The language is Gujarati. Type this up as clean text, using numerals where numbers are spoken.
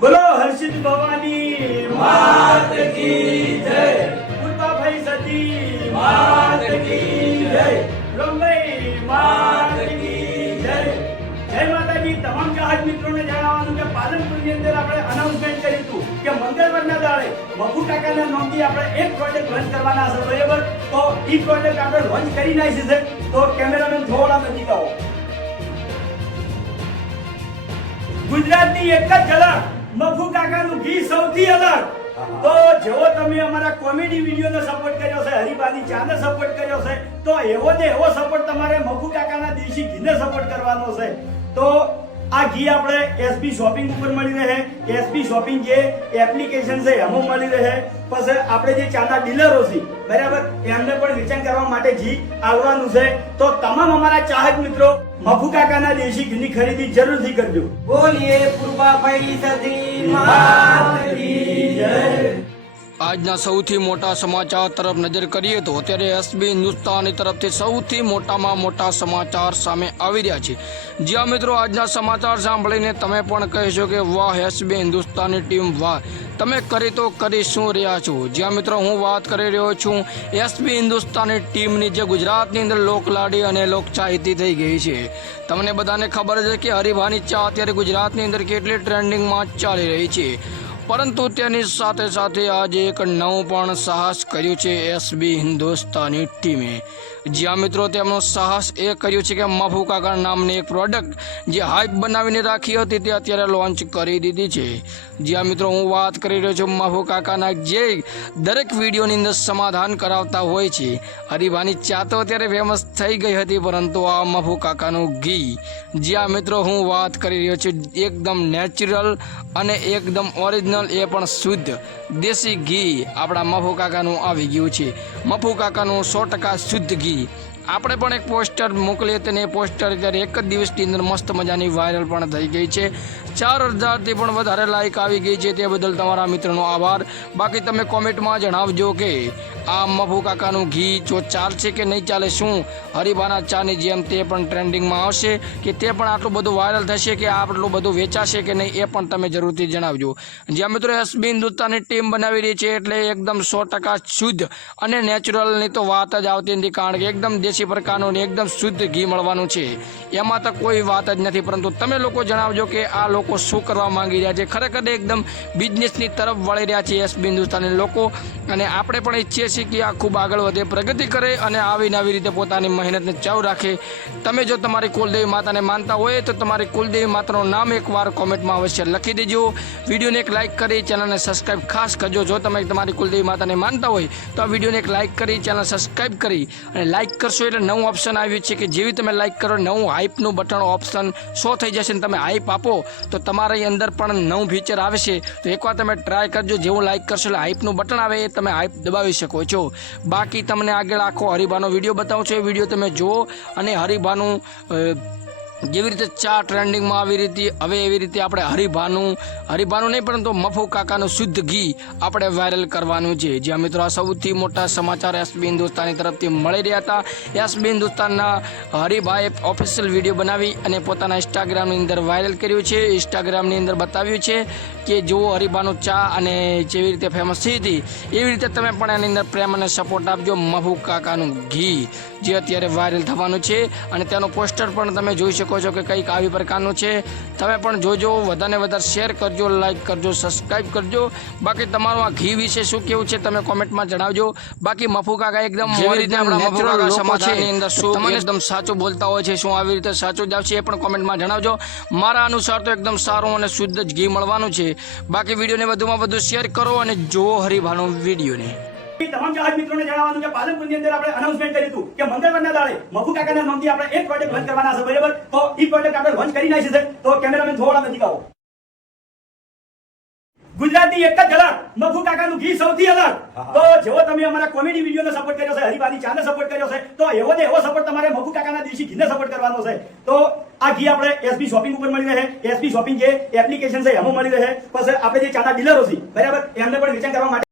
बोलो हर्षित भवानी मात की जय, पुष्पाभाई सती मात की जय, ब्रह्मई मात की जય. જય માતાજી. તમામ જહાજ મિત્રોને જણાવવાનું કે પાલનપુરની અંદર આપણે અનાઉન્સમેન્ટ કર્યું હતું કે મંગળવારના દાડે મફુ કાકાના નામથી આપણે એક પ્રોજેક્ટ લોન્ચ કરવાના છે, બરાબર? તો એ પ્રોજેક્ટ આપણે લોન્ચ કરી નાખી છે. તો કેમેરામેન થોડા નજીક આવો. ગુજરાતની એક જ ઝલક, મફુ કાકાનું ઘી સૌથી અલગ. તો જેવો તમે અમારા કોમેડી વિડીયોને સપોર્ટ કર્યો છે, હરિભાની ચાને સપોર્ટ કર્યો છે, તો એવો ને એવો સપોર્ટ તમારે મફુ કાકાના દેશી ઘીને સપોર્ટ કરવાનો છે. તો આ ઘી આપણે એસબી શોપિંગ ઉપર મળી રહે. એસબી શોપિંગ જે એપ્લિકેશન છે એમાં મળી રહે. પછી આપણે જે ચાના ડીલરો છે, બરાબર, એમને પણ વેચાણ કરવા માટે ઘી આવવાનું છે. તો તમામ અમારા ચાહક મિત્રો મફુ કાકાના દેશી ઘીની ખરીદી જરૂરથી કરજો. બોલીએ પૂર્વાભાઈ સતી માત કી જય. આજના સૌથી મોટા સમાચાર તરફ નજર કરીએ તો અત્યારે એસબી હિન્દુસ્તાની તરફથી સૌથી મોટામાં મોટા સમાચાર સામે આવી રહ્યા છે. જ્યાં મિત્રો આજના સમાચાર સાંભળીને તમે પણ કહેશો કે વાહ એસબી હિન્દુસ્તાની ટીમ વાહ, તમે કરી તો કરી શું રહ્યા છો. જ્યાં મિત્રો હું વાત કરી રહ્યો છું એસબી હિન્દુસ્તાની ટીમની જે ગુજરાતની અંદર લોકલાડી અને લોકચાહિતી થઈ ગઈ છે. તમને બધાને ખબર છે કે હરિભાની ચા અત્યારે ગુજરાતની અંદર કેટલી ટ્રેન્ડિંગમાં ચાલી રહી છે. પરંતુ તેની સાથે સાથે આજે એક નવું પણ સાહસ કર્યું છે એસબી હિન્દુસ્તાની ટીમે. જ્યાં મિત્રો તેમનો સાહસ એ કર્યું છે કે મફુ કાકા નામની એક પ્રોડક્ટ જે હાઇપ બનાવીને રાખી હતી તે અત્યારે લોન્ચ કરી દીધી છે. જ્યાં મિત્રો હું વાત કરી રહ્યો છું મફુ કાકાના જે દરેક વિડીયોની અંદર સમાધાન કરાવતા હોય છે. હરિભાની ચા તો અત્યારે ફેમસ થઈ ગઈ હતી, પરંતુ આ મફુ કાકાનું ઘી, જ્યાં મિત્રો હું વાત કરી રહ્યો છું એકદમ નેચરલ અને એકદમ ઓરિજિનલ, એ પણ શુદ્ધ દેશી ઘી આપણા મફુ કાકાનું આવી ગયું છે. મફુ કાકાનું 100% શુદ્ધ ઘી. આપણે પણ એક પોસ્ટર મોકલી હતી અને એ પોસ્ટર અત્યારે એક જ દિવસની અંદર મસ્ત મજાની વાયરલ પણ થઈ ગઈ છે. 4000થી પણ વધારે લાઇક આવી ગઈ છે. તે બદલ તમારા મિત્રોનો આભાર. બાકી તમે કોમેન્ટમાં જણાવજો કે આ મફુ કાકાનું ઘી જો ચાલશે કે નહીં ચાલે, શું હરિભાના ચાની જેમ તે પણ ટ્રેન્ડિંગમાં આવશે કે તે પણ આટલું બધું વાયરલ થશે કે આટલું બધું વેચાશે કે નહીં, એ પણ તમે જરૂરથી જણાવજો. જ્યાં મિત્રો એસબી હિન્દુસ્તાની ટીમ બનાવી રહી છે એટલે એકદમ 100% શુદ્ધ અને નેચરલની તો વાત જ આવતી નથી, કારણ કે એકદમ દેશી પ્રકારનું એકદમ શુદ્ધ ઘી મળવાનું છે. એમાં તો કોઈ વાત જ નથી. પરંતુ તમે લોકો જણાવજો કે આ લોકો શું કરવા માંગી રહ્યા છે. ખરેખર એકદમ બિઝનેસની તરફ વળી રહ્યા છે એસબી હિન્દુસ્તાની લોકો, અને આપણે પણ ઈચ્છીએ છીએ કે આ ખૂબ આગળ વધે, પ્રગતિ કરે અને આવી નવી રીતે પોતાની મહેનતને ચાલુ રાખે. તમે જો તમારી કુલદેવી માતાને માનતા હોય તો તમારી કુલદેવી માતાનું નામ એકવાર કોમેન્ટમાં અવશ્ય લખી દેજો. વિડીયોને એક લાઇક કરી ચેનલને સબસ્ક્રાઈબ ખાસ કરજો. જો તમે તમારી કુલદેવી માતાને માનતા હોય તો આ વિડીયોને એક લાઇક કરી ચેનલ સબસ્ક્રાઈબ કરી અને લાઇક કરશો એટલે નવું ઓપ્શન આવ્યું છે કે જેવી તમે લાઇક કરો નવું હાઇપનું બટન ઓપ્શન શો થઈ જશે. તમે હાઇપ આપો તો તમારી અંદર પણ નવું ફીચર આવશે. તો એકવાર તમે ટ્રાય કરજો. જેવું લાઇક કરશો એટલે હાઇપનું બટન આવે એ તમે હાઇપ દબાવી શકો છો. બાકી તમને આગળ આખો હરિભાનો વિડીયો બતાવું છું, એ વિડીયો તમે જુઓ અને હરિભાનું જેવી રીતે ચા ટ્રેન્ડિંગમાં આવી રીતે હવે એવી રીતે આપણે હરિભાનું નહીં પરંતુ મફુ કાકાનું શુદ્ધ ઘી આપણે વાયરલ કરવાનું છે. જ્યાં મિત્રો આ સૌથી મોટા સમાચાર એસબી હિન્દુસ્તાની તરફથી મળી રહ્યા હતા. એસબી હિન્દુસ્તાનના હરિભાઈએ ઓફિશિયલ વિડીયો બનાવી અને પોતાના ઇન્સ્ટાગ્રામની અંદર વાયરલ કર્યું છે. ઇન્સ્ટાગ્રામની અંદર બતાવ્યું છે કે જો હરિભાનું ચા અને જેવી રીતે ફેમસ થઈ હતી એવી રીતે તમે પણ એની અંદર પ્રેમ અને સપોર્ટ આપજો. મફુ કાકાનું ઘી જે અત્યારે વાયરલ થવાનું છે અને તેનું પોસ્ટર પણ તમે જોઈ શકો છો કે કંઈક આવી પ્રકારનું છે. તમે પણ જોજો, વધારે વધારે શેર કરજો, લાઈક કરજો, સબસ્ક્રાઈબ કરજો. બાકી તમારું આ ઘી વિશે શું કેવું છે તમે કોમેન્ટમાં જણાવજો. બાકી મફુ કાકા એકદમ જેવી રીતે આપણા મફુ કાકા સમાચારની અંદર શું એકદમ સાચું બોલતા હોય છે, શું આવી રીતે સાચું જ આવશે એ પણ કોમેન્ટમાં જણાવજો. મારા અનુસાર તો એકદમ સારું અને શુદ્ધ જ ઘી મળવાનું છે. બાકી વિડીયોને વધુમાં વધુ શેર કરો અને જુઓ હરિભાનો વિડીયોને. તમામ જહાજ મિત્રોને જણાવવાનું કે પાલનપુરની અંદર આપણે અનાઉન્સમેન્ટ કર્યું હતું કે મંગળવારના દાડે મફુ કાકાના નામથી આપણે એક પ્રોજેક્ટ લોન્ચ કરવાના છે, બરાબર? તો એ પ્રોજેક્ટ આપણે લોન્ચ કરી નાખી છે. તો કેમેરામેન થોડા નજીક આવો. ગુજરાતની એક જ ઝલક, મફુ કાકાનું ઘી સૌથી અલગ. તો જેવો તમે અમારા કોમેડી વિડીયોને સપોર્ટ કર્યો છે, હરિભાની ચાને સપોર્ટ કર્યો છે, તો એવો ને એવો સપોર્ટ તમારે મફુ કાકાના દેશી ઘીને સપોર્ટ કરવાનો છે. તો આ ઘી આપણે એસબી શોપિંગ ઉપર મળી રહે. એસબી શોપિંગ જે એપ્લિકેશન છે એમાં મળી રહે. પછી આપણે જે ચાના ડીલરો છે, બરાબર, એમને પણ વેચાણ કરવા માટે